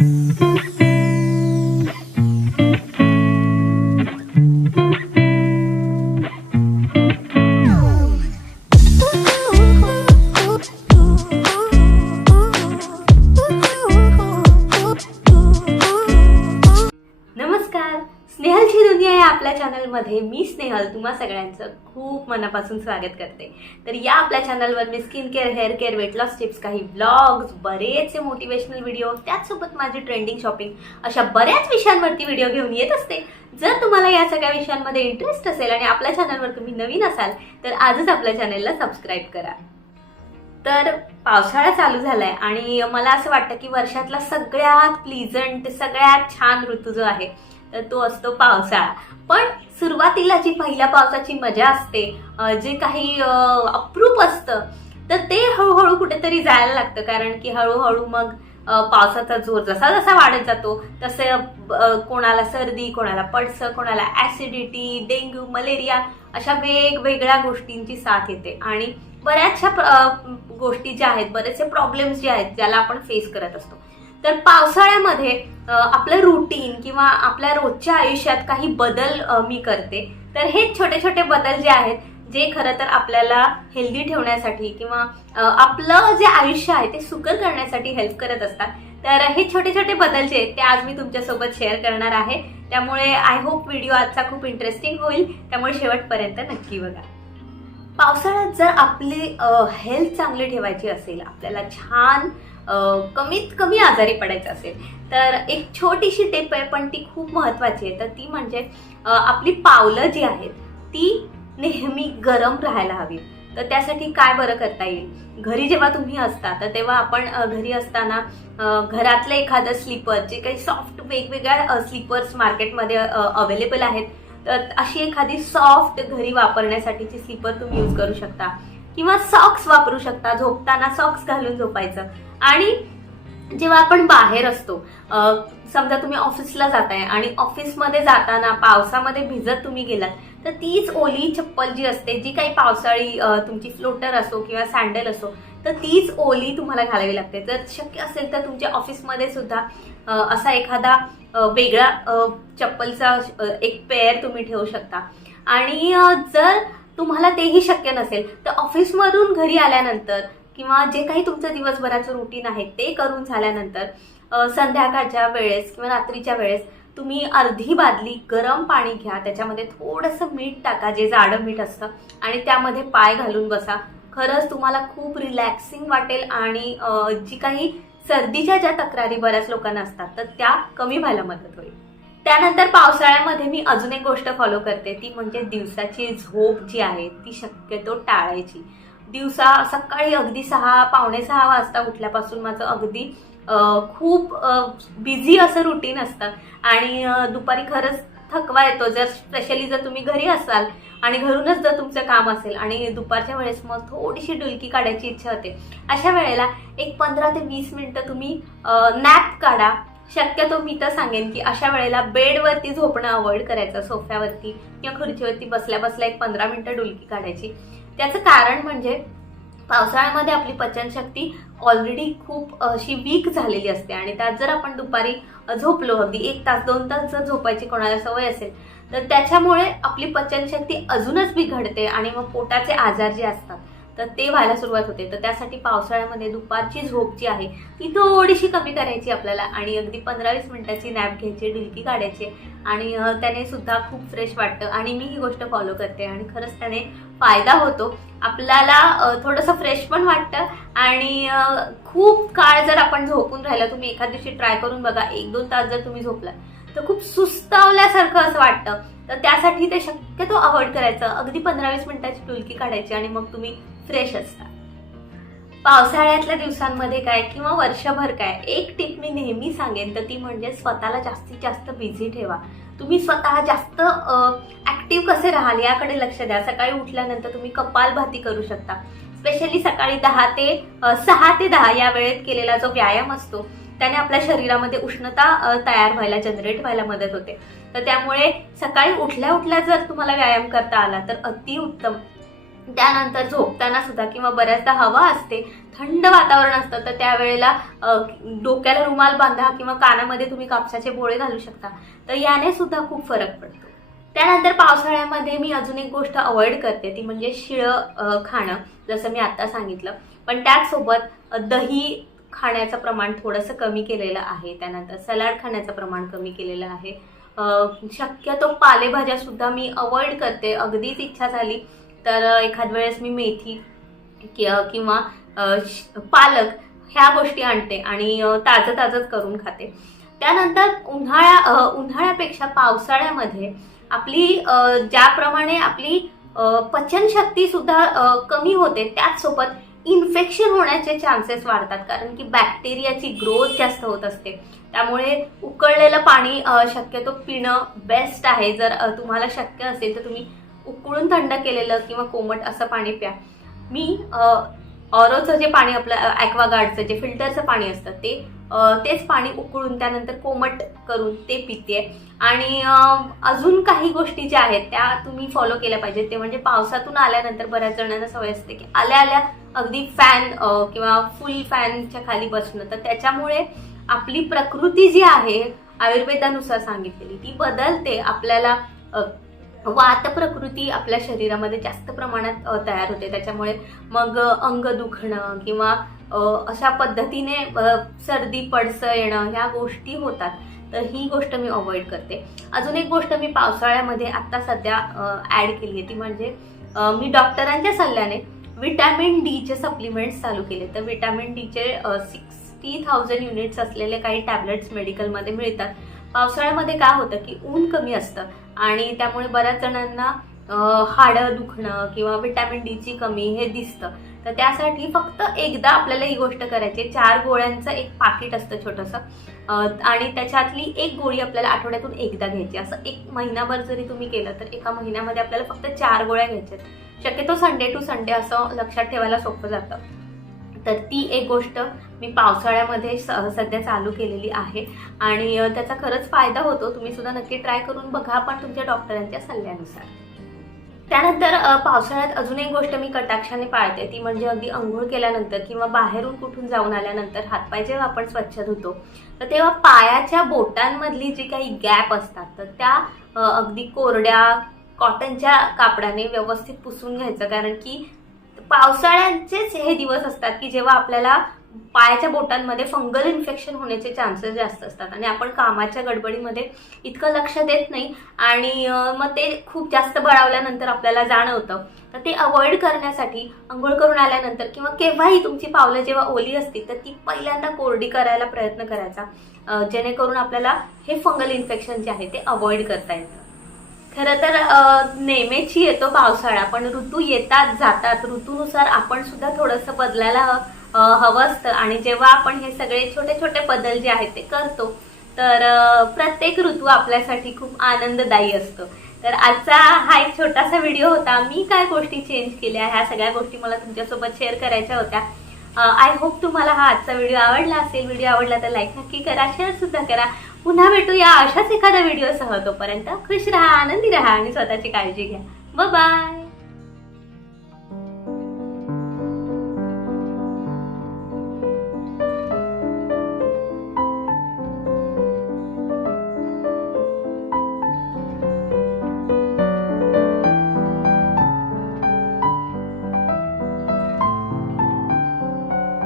Mm-hmm. नमस्कार. स्नेहलची दुनिया या आपल्या चॅनलमध्ये मी स्नेहल. तुम्हा सगळ्यांचं खूप मनापासून स्वागत करते. तर या आपल्या चॅनलवर मी skin care hair care weight loss tips काही ब्लॉग्स बरेचसे मोटिवेशनल व्हिडिओ त्याचसोबत माझी ट्रेंडिंग शॉपिंग अशा बऱ्याच विषयांवरती व्हिडिओ घेऊन येत असते. जर तुम्हाला या सगळ्या विषयांमध्ये इंटरेस्ट असेल आणि आपल्या चॅनलवर तुम्ही नवीन असाल तर आजच आपल्या चॅनलला सबस्क्राईब करा. तर पावसाळा चालू झालाय आणि मला असं वाटतं की वर्षातला सगळ्यात प्लीजंट सगळ्यात छान ऋतू जो आहे तर तो असतो पावसाळा. पण सुरुवातीला जी पहिल्या पावसाची मजा असते जे काही अप्रूप असतं तर ते हळूहळू कुठेतरी जायला लागतं. कारण की हळूहळू मग पावसाचा जोर जसा जसा वाढत जातो तसे कोणाला सर्दी कोणाला पडसं कोणाला ऍसिडिटी डेंग्यू मलेरिया अशा वेगवेगळ्या गोष्टींची साथ येते. आणि बऱ्याचशा गोष्टी ज्या आहेत बरेचसे प्रॉब्लेम्स जे आहेत ज्याला आपण फेस करत असतो. तर पावसाळ्यामध्ये आपलं रुटीन किंवा आपल्या रोजच्या आयुष्यात काही बदल मी करते. तर हे छोटे छोटे बदल जे आहेत जे खरं तर आपल्याला हेल्दी ठेवण्यासाठी किंवा आपलं जे आयुष्य आहे ते सुकर करण्यासाठी हेल्प करत असतात. तर हे छोटे छोटे बदल जे आहेत ते आज मी तुमच्यासोबत शेअर करणार आहे. त्यामुळे आय होप व्हिडिओ आजचा खूप इंटरेस्टिंग होईल. त्यामुळे शेवटपर्यंत नक्की बघा. पावसाळ्यात जर आपली हेल्थ चांगली ठेवायची असेल आपल्याला छान कमीत कमी आजारी पडायचं असेल. तर एक छोटीशी टिप आहे पण ती खूप महत्वाची आहे. तर ती म्हणजे आपली पावलं जी आहेत ती नेहमी गरम राहायला हवी. तर त्यासाठी काय बरं करता येईल? घरी जेव्हा तुम्ही असता तर तेव्हा आपण घरी असताना घरातलं एखादं स्लीपर जे काही सॉफ्ट वेगवेगळ्या स्लीपर्स मार्केटमध्ये अवेलेबल आहेत तर अशी एखादी सॉफ्ट घरी वापरण्यासाठीची स्लीपर तुम्ही यूज करू शकता. किंवा सॉक्स वापरू शकता झोपताना सॉक्स घालून झोपायचं. आणि जेव्हा आपण बाहेर असतो समजा तुम्ही ऑफिसला जाताय आणि ऑफिसमध्ये जाताना पावसामध्ये भिजत तुम्ही गेलात तर तीच ओली चप्पल जी असते जी काही पावसाळी तुमची फ्लोटर असो किंवा सँडल असो तर तीच ओली तुम्हाला घालावी लागते. जर शक्य असेल तर तुमच्या ऑफिसमध्ये सुद्धा असा एखादा वेगळा चप्पलचा एक पेअर तुम्ही ठेवू शकता. आणि जर तुम्हाला तेही शक्य नसेल तर ऑफिसमधून घरी आल्यानंतर किंवा जे काही तुमचं दिवसभराचं रुटीन आहे ते करून झाल्यानंतर संध्याकाळच्या वेळेस किंवा रात्रीच्या वेळेस तुम्ही अर्धी बादली गरम पाणी घ्या त्याच्यामध्ये थोडंसं मीठ टाका जे जाडं मीठ असतं आणि त्यामध्ये पाय घालून बसा. खरंच तुम्हाला खूप रिलॅक्सिंग वाटेल आणि जी काही सर्दीच्या ज्या तक्रारी बऱ्याच लोकांना असतात तर त्या कमी व्हायला मदत होईल. त्यानंतर पावसाळ्यामध्ये मी अजून एक गोष्ट फॉलो करते ती म्हणजे दिवसाची झोप जी आहे ती शक्यतो टाळायची. दिवसा सकाळी अगदी सहा पावणे सहा वाजता उठल्यापासून माझं अगदी खूप बिझी असं रुटीन असतं. आणि दुपारी खरंच थकवा येतो. जर स्पेशली जर तुम्ही घरी असाल आणि घरूनच जर तुमचं काम असेल आणि दुपारच्या वेळेस मग थोडीशी डुलकी काढायची इच्छा होते अशा वेळेला एक पंधरा ते वीस मिनटं तुम्ही नॅप काढा. शक्यतो मी तर सांगेन की अशा वेळेला बेडवरती झोपणं अवॉइड करायचं सोफ्यावरती किंवा खुर्चीवरती बसल्या बसल्या एक पंधरा मिनिटं डुलकी काढायची. त्याचं कारण म्हणजे पावसाळ्यामध्ये आपली पचनशक्ती ऑलरेडी खूप अशी वीक झालेली असते आणि त्यात जर आपण दुपारी झोपलो अगदी एक तास दोन तास जर झोपायची कोणाला सवय असेल तर त्याच्यामुळे आपली पचनशक्ती अजूनच बिघडते आणि मग पोटाचे आजार जे असतात तर ते व्हायला सुरुवात होते. तर त्यासाठी पावसाळ्यामध्ये दुपारची झोप जी आहे ती थोडीशी कमी करायची आपल्याला आणि अगदी पंधरा वीस मिनिटाची नॅप घ्यायची डुलकी काढायची आणि त्याने सुद्धा खूप फ्रेश वाटतं आणि मी ही गोष्ट फॉलो करते आणि खरंच त्याने फायदा होतो. आपल्याला थोडंसं फ्रेश पण वाटतं आणि खूप काळ जर आपण झोपून राहिलं तुम्ही एखाद दिवशी ट्राय करून बघा एक दोन तास जर तुम्ही झोपला तर खूप सुस्तावल्यासारखं असं वाटतं. तर त्यासाठी ते शक्यतो अवॉइड करायचं. अगदी पंधरा वीस मिनिटाची टुलकी काढायची आणि मग तुम्ही फ्रेश असतात. पावसाळ्यातल्या दिवसांमध्ये काय किंवा वर्षभर काय एक टिप मी नेहमी सांगेन तर ती म्हणजे स्वतःला जास्तीत जास्त बिझी ठेवा. तुम्ही स्वतः जास्त ऍक्टिव्ह कसे राहाल याकडे लक्ष द्या. सकाळी उठल्यानंतर तुम्ही कपालभाती करू शकता. स्पेशली सकाळी दहा ते सहा ते दहा या वेळेत केलेला जो व्यायाम असतो त्याने आपल्या शरीरामध्ये उष्णता तयार व्हायला जनरेट व्हायला मदत होते. तर त्यामुळे सकाळी उठल्या उठल्या जर तुम्हाला व्यायाम करता आला तर अति उत्तम त्यानंतर झोपताना सुद्धा किंवा बऱ्याचदा हवा असते थंड वातावरण असतं तर त्यावेळेला डोक्याला रुमाल बांधा किंवा कानामध्ये तुम्ही कापसाचे बोळे घालू शकता. तर याने सुद्धा खूप फरक पडतो. त्यानंतर पावसाळ्यामध्ये मी अजून एक गोष्ट अवॉइड करते ती म्हणजे शिळं खाणं जसं मी आत्ता सांगितलं. पण त्याचसोबत दही खाण्याचं प्रमाण थोडंसं कमी केलेलं आहे. त्यानंतर सलाड खाण्याचं प्रमाण कमी केलेलं आहे. शक्यतो पालेभाज्या सुद्धा मी अवॉइड करते. अगदीच इच्छा झाली तर एखाद वेळेस मी मेथी कि- किंवा पालक ह्या गोष्टी आणते आणि ताजं ताजंच करून खाते. त्यानंतर उन्हाळ्या उन्हाळ्यापेक्षा पावसाळ्यामध्ये आपली ज्याप्रमाणे आपली पचनशक्ती सुद्धा कमी होते त्याचसोबत इन्फेक्शन होण्याचे चान्सेस वाढतात. कारण की बॅक्टेरियाची ग्रोथ जास्त होत असते. त्यामुळे उकळलेलं पाणी शक्यतो पिणं बेस्ट आहे. जर तुम्हाला शक्य असेल तर तुम्ही उकळून थंड केलेलं किंवा कोमट असं पाणी प्या. मी ऑरोचं जे पाणी आपलं ॲक्वागार्डचं जे फिल्टरचं पाणी असतं ते तेच पाणी उकळून त्यानंतर कोमट करून ते पिते. आणि अजून काही गोष्टी ज्या आहेत त्या तुम्ही फॉलो केल्या पाहिजेत. ते म्हणजे पावसातून आल्यानंतर बऱ्याच जणांना सवय असते की आल्या आल्या अगदी फॅन किंवा फुल फॅनच्या खाली बसणं. तर त्याच्यामुळे आपली प्रकृती जी आहे आयुर्वेदानुसार सांगितलेली ती बदलते आपल्याला वात प्रकृती आपल्या शरीरामध्ये जास्त प्रमाणात तयार होते. त्याच्यामुळे मग अंग दुखणं किंवा अशा पद्धतीने सर्दी पडसं येणं ह्या गोष्टी होतात. तर ही गोष्ट मी अवॉइड करते. अजून एक गोष्ट मी पावसाळ्यामध्ये आत्ता सध्या ॲड केली आहे ती म्हणजे मी डॉक्टरांच्या सल्ल्याने विटॅमिन डीचे सप्लिमेंट्स चालू केले. तर विटॅमिन डीचे सिक्स्टी थाउजंड युनिट्स असलेले काही टॅबलेट्स मेडिकलमध्ये मिळतात. पावसाळ्यामध्ये काय होतं की ऊन कमी असतं. आणि त्यामुळे बऱ्याच जणांना हाडं दुखणं किंवा विटॅमिन डीची कमी हे दिसतं तर त्यासाठी फक्त एकदा आपल्याला ही गोष्ट करायची आहे. चार गोळ्यांचं एक पाकिट असतं छोटंसं आणि त्याच्यातली एक गोळी आपल्याला आठवड्यातून एकदा घ्यायची असं एक महिनाभर जरी तुम्ही केलं तर एका महिन्यामध्ये आपल्याला फक्त चार गोळ्या घ्यायच्या आहेत. शक्यतो संडे टू संडे असं लक्षात ठेवायला सोपं जातं तर ती एक गोष्ट मी पावसाळ्यामध्ये स सध्या चालू केलेली आहे. आणि त्याचा खरंच फायदा होतो. तुम्ही सुद्धा नक्की ट्राय करून बघा पण तुमच्या डॉक्टरांच्या सल्ल्यानुसार. त्यानंतर पावसाळ्यात अजून एक गोष्ट मी कटाक्षाने पाळते. ती म्हणजे अगदी अंघोळ केल्यानंतर किंवा बाहेरून कुठून जाऊन आल्यानंतर हातपाय जेव्हा आपण स्वच्छ धुतो तर तेव्हा पायाच्या बोटांमधली जी काही गॅप असतात तर त्या अगदी कोरड्या कॉटनच्या कापडाने व्यवस्थित पुसून घ्यायचं. कारण की पावसाळ्यांचेच हे दिवस असतात की जेव्हा आपल्याला पायाच्या बोटांमध्ये फंगल इन्फेक्शन होण्याचे चान्सेस जास्त असतात. आणि आपण कामाच्या गडबडीमध्ये इतकं लक्ष देत नाही. आणि मग ते खूप जास्त बळावल्यानंतर आपल्याला जाणवतं. तर ते अवॉइड करण्यासाठी अंघोळ करून आल्यानंतर किंवा केव्हाही तुमची पावलं जेव्हा ओली असतील तर ती पहिल्यांदा कोरडी करायला प्रयत्न करायचा. जेणेकरून आपल्याला हे फंगल इन्फेक्शन जे आहे ते अवॉइड करता येतं. खरं तर नेहमीची येतो पावसाळा पण ऋतू येतात जातात. ऋतूनुसार आपण सुद्धा थोडंसं बदलायला हवं असतं. आणि जेव्हा आपण हे सगळे छोटे छोटे बदल जे आहेत ते करतो तर प्रत्येक ऋतू आपल्यासाठी खूप आनंददायी असतो. तर आजचा हा एक छोटासा व्हिडिओ होता. मी काय गोष्टी चेंज केल्या? ह्या सगळ्या गोष्टी मला तुमच्यासोबत शेअर करायच्या होत्या. आय होप तुम्हाला हा आजचा व्हिडिओ आवडला असेल. व्हिडिओ आवडला तर लाईक नक्की करा. शेअर सुद्धा करा. पुन्हा भेटूया अशाच एखाद्या व्हिडिओसह. तोपर्यंत खुश राहा आनंदी राहा आणि स्वतःची काळजी घ्या. बाय